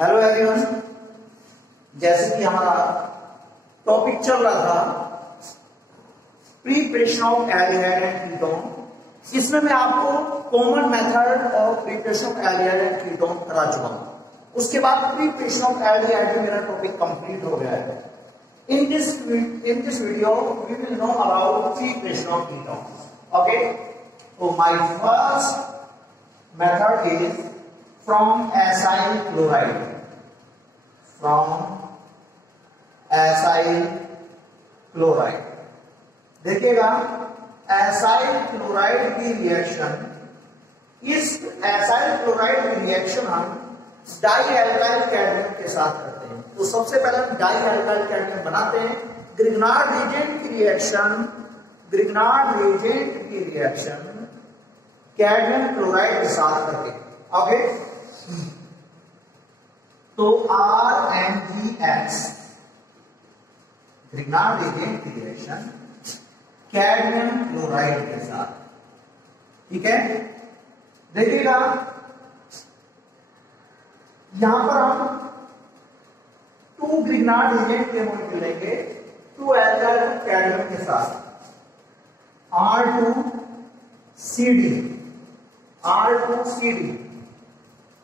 Hello everyone, जैसे कि हमारा टॉपिक चल रहा था preparation of aldehyde and ketone, इसमें मैं आपको common method of preparation of aldehyde and ketone करा चुका हूं। उसके बाद प्रिपरेशन ऑफ एल्डिहाइड में मेरा टॉपिक कंप्लीट हो गया है। In this video we will know about preparation of ketones. Okay, so my first method is from acyl chloride. देखिएगा एसाइल क्लोराइड की रिएक्शन, इस एसाइल क्लोराइड की रिएक्शन हम डाई एल्काइल कैडमियम के साथ करते हैं। तो सबसे पहले हम डाई एल्काइल कैडमियम बनाते हैं। ग्रिग्नार्ड रिएजेंट की रिएक्शन कैडमियम क्लोराइड के साथ करते हैं। ओके, तो RNGX ग्रिग्नार्ड रिएजेंट की रिएक्शन कैडमियम क्लोराइड के साथ, ठीक है। देखिएगा यहां पर हम 2 ग्रिग्नार्ड रिएजेंट के मॉलिक्यूल लेंगे 2 एल्काइल कैडमियम के साथ R2CD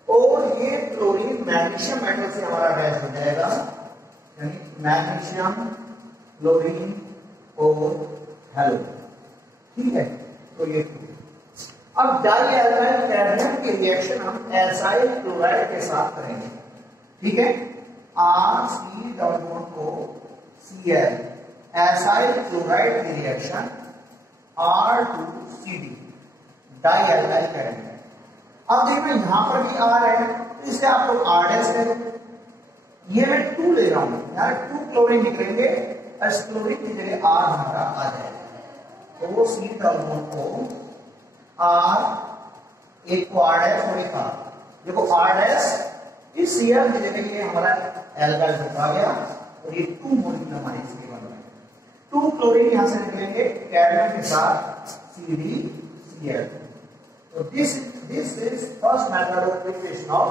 और ये क्लोरीन मैग्नीशियम मेटल से हमारा अटैच हो जाएगा, यानी मैग्नीशियम क्लोरीन और हेलो, ठीक है। तो ये अब डाई एल्काइल कैडमियम की रिएक्शन हम एसाइल क्लोराइड के साथ करेंगे, ठीक है। RCOCl एसाइल क्लोराइड की reaction R2CD di alkyl cadmium. अब देखिए यहां पर भी R है, तो इसे आप लोग R' करें। ये मैं 2 ले रहा हूं, यार 2 क्लोरीन निकलेंगे, इस क्लोरीन की जगह R हमारा आ जाएगा। तो C डबल को R, एक को R' और एक R, देखो R' इस Cl की जगह ये हमारा एल्काइल ग्रुप आ गया और ये 2 मॉलिक्यूल हमारे इसके बन गए। 2 क्लोरीन यहां से निकलेंगे कैडमियम के साथ CdCl। तो this is first method of preparation of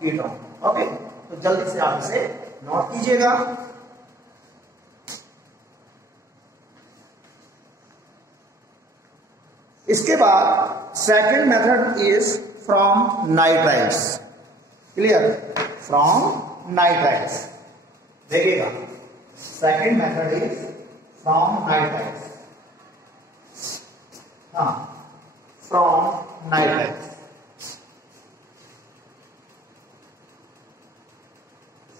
ketone. Okay, तो जल्दी से आप इसे नोट कीजिएगा। इसके बाद second method is from nitriles. Clear, from nitriles. देखिएगा second method is from nitriles. हाँ, फ्रॉम नाइट्राइल्स।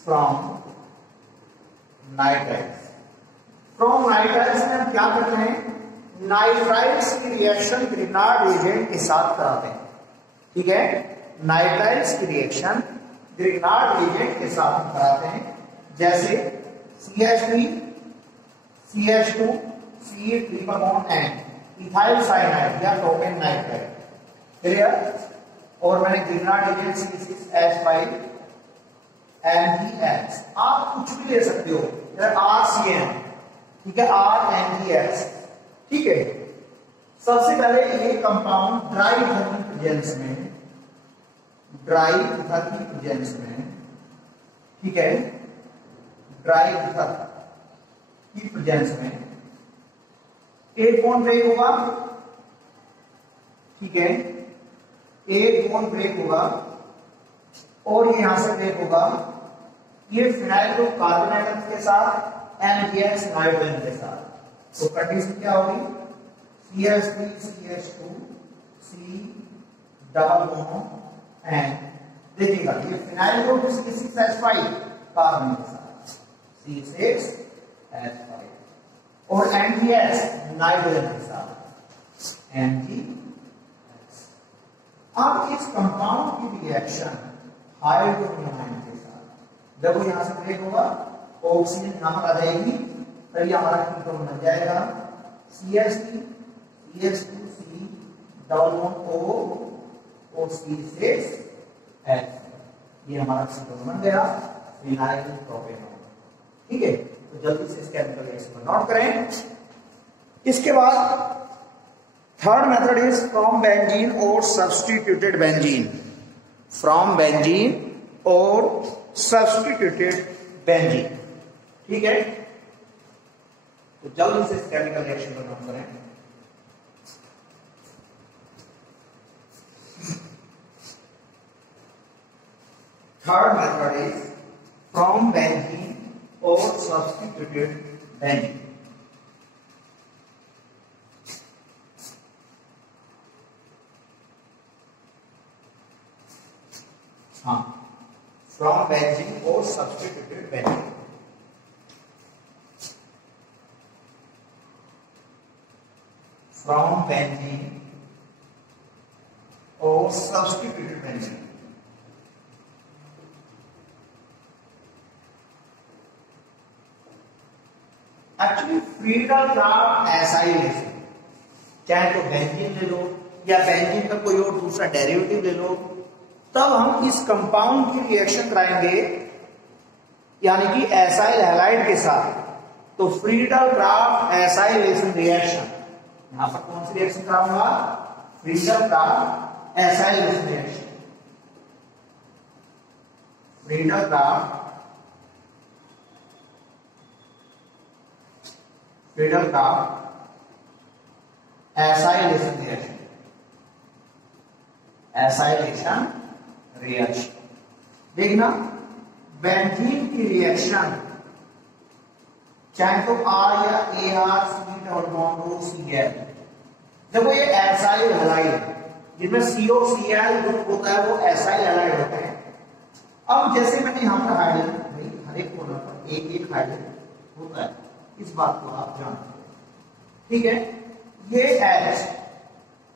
फ्रॉम नाइट्राइल्स में हम क्या करते हैं, नाइट्राइल्स की रिएक्शन ग्रिग्नार्ड रिएजेंट के साथ कराते हैं, ठीक है। नाइट्राइल्स की रिएक्शन ग्रिग्नार्ड रिएजेंट के साथ हम कराते हैं, जैसे CH3 CH2 C3 ethyl cyanide या टोपेन नाइट्राइड। क्लियर, और मैंने ग्रिग्नार्ड रिएजेंट C6H5 NGX, आप कुछ भी ले सकते हो, RCN, ठीक है, RNGX, ठीक है। सबसे पहले ये कंपाउंड ड्राई थर्मल प्रेजेंस में, ठीक है, ड्राई ईथर की प्रेजेंस में एक बॉन्ड ब्रेक होगा, ठीक है, एक बॉन्ड ब्रेक होगा और ये यहां से ब्रेक होगा, ये फिनाइल ग्रुप कार्बन आइटम के साथ NGX नाइट्रोजन के साथ। तो कंडीशन क्या होगी, CH3 CH2 C double bond and देखिएगा ये फिनाइल ग्रुप C6H5 कार्बन के साथ C6H5 और NGX नाइट्रोजन के साथ NGX। अब इस कंपाउंड की रिएक्शन हाइड्रोजन आयन के साथ, जब वो यहां से ब्रेक होगा ऑक्सीजन यहां पर आ जाएगी, फिर ये हमारा कीटोन बन जाएगा CH3 CH2 C double bond O और C6H। ये हमारा कीटोन बन गया फिनाइल प्रोपेनॉल, ठीक है। तो जल्दी से इस केमिकल रिएक्शन को नोट करें। इसके बाद third method is from benzene और सब्स्टिट्यूटेड बेंजीन। फ्रॉम बेंजीन और सब्स्टिट्यूटेड बेंजीन। ठीक है, तो जल्दी से केमिकल रिएक्शन को नोट करें। Third method is from benzene और सब्स्टिट्यूटेड बेंजीन। हाँ, फ्रॉम बेंजीन और सब्स्टिट्यूटेड बेंजीन। फ्रॉम बेंजीन और substituted benzene. Actually Friedel Crafts acylation, चाहे तो बेंजीन ले लो या बेंजीन का कोई और दूसरा डेरिवेटिव ले लो, तब हम इस कंपाउंड की रिएक्शन कराएंगे यानी कि एसाइल हैलाइड के साथ। तो फ्रीडल क्राफ्ट एसाइलेशन रिएक्शन, यहां पर कौन सी रिएक्शन कराऊंगा? Friedel Crafts acylation reaction. Friedel Crafts acylation reaction. Acylation reaction देखना, बेंजीन की रिएक्शन चाहे तो आर या A R C double bond हो Cl, देखो ये एसाइल हैलाइड जिनमें COCl ग्रुप होता है वो एसाइल हैलाइड होते हैं। अब जैसे मैंने यहां पर हाइड्रोजन, भाई हर एक कोना पर एक एक हाइड्रोजन होता है, इस बात को आप जानते हैं। ठीक है, ये H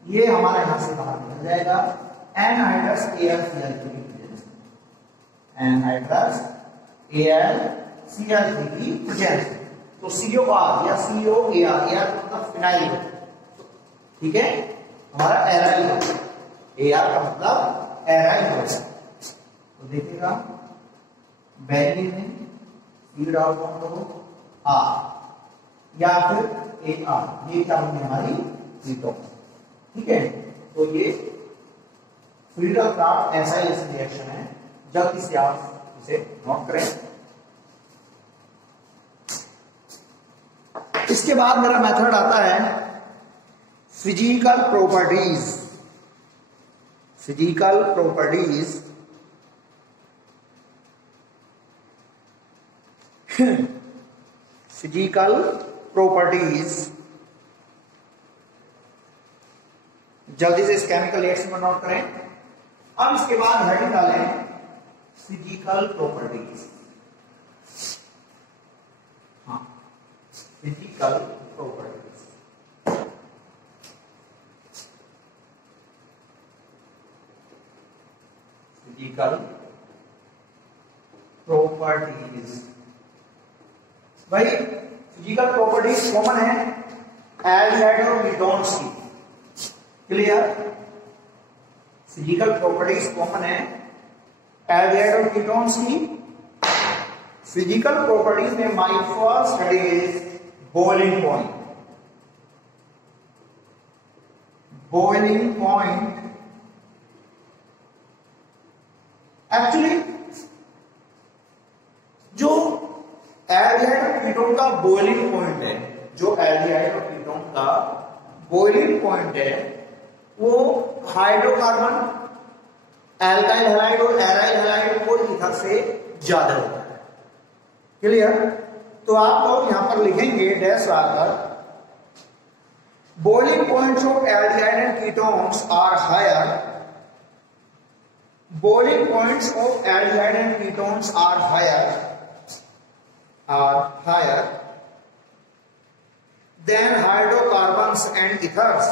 ये हमारा यहां से बाहर निकल जाएगा एनहाइड्रस AlCl3 एनहाइड्रस AlCl3 की प्रेजेंस। तो COR या COAr, AR मतलब फिनाइल, ठीक है, हमारा एराइल होगा, AR का मतलब एराइल होगा। तो देखिएगा बेंजीन में C डबल बॉन्ड हो R या फिर AR, ये क्या होंगे हमारी कीटोन। ठीक है, तो ये फ्रीडल क्राफ्ट एसाइलेशन रिएक्शन है, जल्दी से आप इसे नोट करें। इसके बाद मेरा मेथड आता है physical properties. Physical properties physical properties, जल्दी से इस केमिकल रिएक्शन को नोट करें। अब इसके बाद हेडिंग डालें फिजिकल प्रॉपर्टीज। हाँ, फिजिकल प्रॉपर्टीज। फिजिकल प्रॉपर्टीज, भाई फिजिकल प्रॉपर्टीज कॉमन है एल्डिहाइड और कीटोन्स की। क्लियर, फिजिकल प्रॉपर्टीज कॉमन है एल्डिहाइड और कीटोन्स की। फिजिकल प्रॉपर्टीज में my first study is boiling point. Boiling point actually जो एल्डिहाइड और कीटोन का बॉइलिंग पॉइंट है, जो एल्डिहाइड और कीटोन का बॉइलिंग पॉइंट है, वो हाइड्रोकार्बन, एल्काइल हैलाइड और एराइल हैलाइड और ईथर से ज्यादा होता है। क्लियर, तो आप लोग यहां पर लिखेंगे डैश लगाकर, boiling points of aldehyde and ketones are higher. Boiling points of aldehyde and ketones are higher than hydrocarbons and ethers,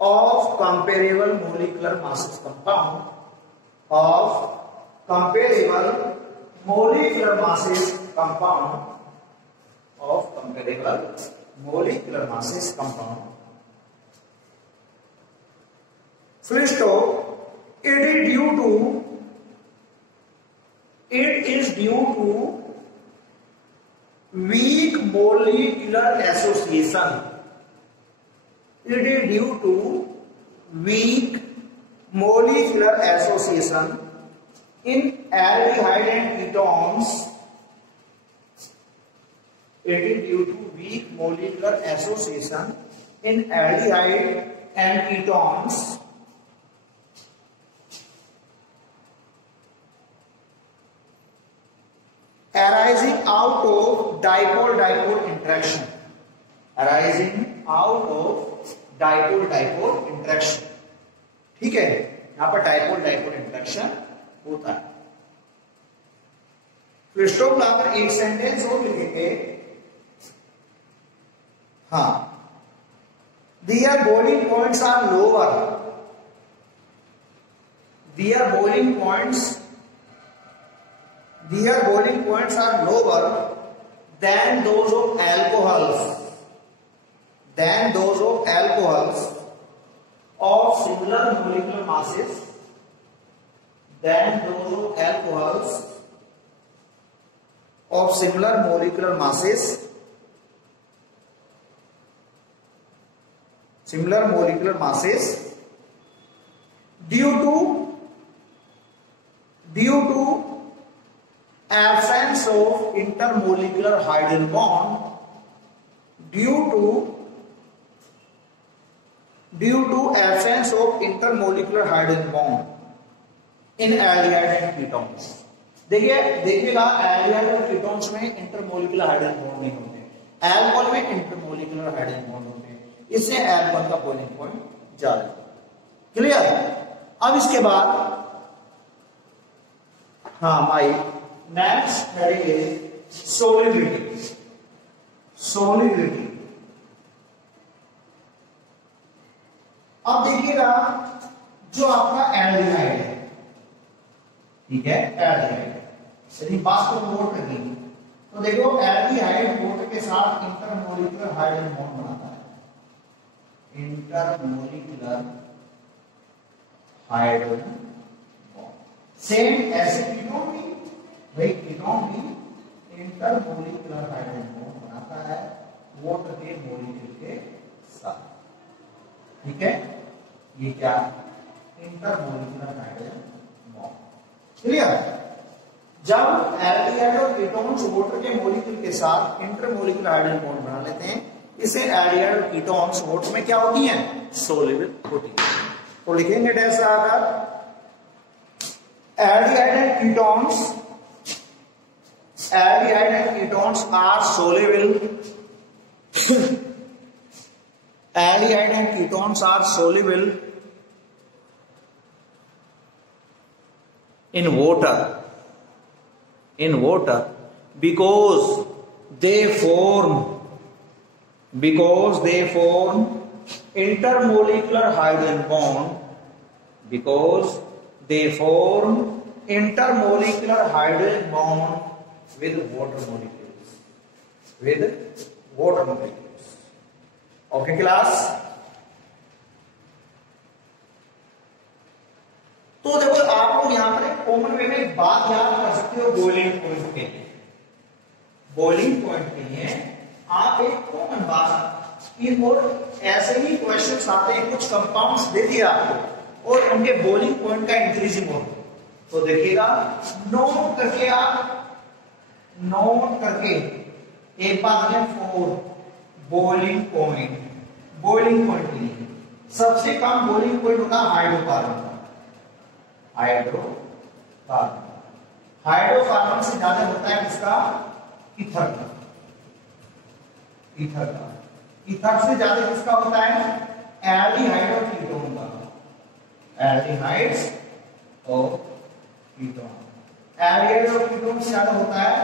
of comparable molecular masses compound, Full stop. It is due to weak molecular association. It is due to weak molecular association in aldehyde and ketones. It is due to weak molecular association in aldehyde and ketones arising out of dipole-dipole interaction. Arising out of dipole-dipole interaction. ठीक है, यहां पर dipole-dipole interaction होता है। Christophe लाकर एक sentence और लिखेंगे। हाँ, their boiling points are lower. Their boiling points are lower than those of alcohols. Of similar molecular masses. Than those of alcohols of similar molecular masses. Similar molecular masses due to absence of intermolecular hydrogen bond. Due to absence of intermolecular hydrogen bond in aldehyde and ketones. देखिएगा aldehyde और ketones में intermolecular hydrogen bond नहीं होते, alcohol में intermolecular hydrogen bond होते हैं, इससे alcohol का बॉइलिंग पॉइंट ज्यादा। क्लियर? अब इसके बाद हाँ भाई नेक्स्ट करेंगे सॉलिबिलिटी। अब देखिएगा जो आपका एल्डिहाइड है, ठीक है, एल्डिहाइड यदि बात को नोट करेंगे तो देखो एल्डिहाइड वाटर के साथ इंटरमोलिकुलर हाइड्रोजन बॉन्ड बनाता है। इंटरमोलिकुलर हाइड्रोजन बॉन्ड सेम ऐसे कीटोन भी इंटरमोलिकुलर हाइड्रोजन बॉन्ड बनाता है वाटर के मॉलिक्यूल के साथ। ठीक है, ये क्या इंटरमोलिकुलर हाइड्रोजन बॉन्ड। क्लियर? जब एल्डिहाइड और कीटोन्स वाटर के मॉलिक्यूल के साथ इंटरमोलिकुलर हाइड्रोजन बॉन्ड बना लेते हैं, इससे एल्डिहाइड और कीटोन्स वाटर में क्या होती हैं? सोल्यूबल होती हैं। तो लिखेंगे ऐसा अगर aldehyde and ketones are soluble aldehyde and ketones are soluble in water because they form intermolecular hydrogen bond with water molecules। Okay class? तो देखो आप लोग यहां पर एक कॉमन वे में एक बात याद कर सकते हो। बॉइलिंग पॉइंट के लिए आप एक कॉमन बात की, और ऐसे ही क्वेश्चंस आते हैं, कुछ कंपाउंड्स दे दिए आपको और उनके बॉइलिंग पॉइंट का इंक्रीजिंग हो, तो देखिएगा नोट करके एक बात है 4 बॉइलिंग पॉइंट के लिए सबसे कम बॉइलिंग पॉइंट होगा हाइड्रोकार्बन से ज्यादा होता है किसका? ईथर से ज्यादा किसका होता है? एल्डिहाइड और कीटोन का। एल्डिहाइड्स और कीटोन से ज्यादा होता है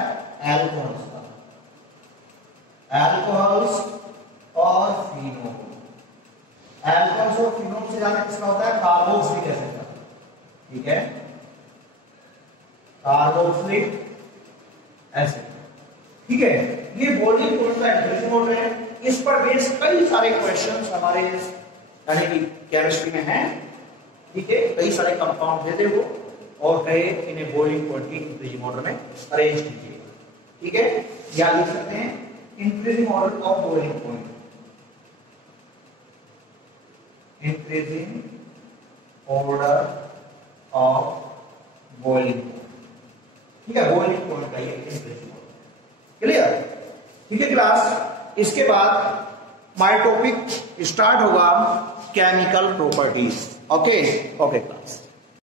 एल्कोहल्स और फिनोल। एल्कोहल्स और फिनोल से ज्यादा किसका होता है? कार्बोक्सिलिक एसिड का। ठीक है, कार्बोक्सिलिक एसिड। ठीक है, ये बॉइलिंग पॉइंट का इंक्रीजिंग ऑर्डर है। इस पर बेस कई सारे क्वेश्चंस हमारे यानी कि केमिस्ट्री में हैं। ठीक है, कई सारे कंपाउंड देते हो और कहे इन्हें बॉइलिंग पॉइंट की इंक्रीजिंग ऑर्डर में अरेंज कीजिए। ठीक है, याद लिख सकते हैं increasing order of boiling point, increasing order of boiling point, ठीक है, बॉइलिंग पॉइंट का ये टेम्परेचर। क्लियर? ठीक है क्लास। इसके बाद माय टॉपिक स्टार्ट होगा chemical properties. Okay okay class.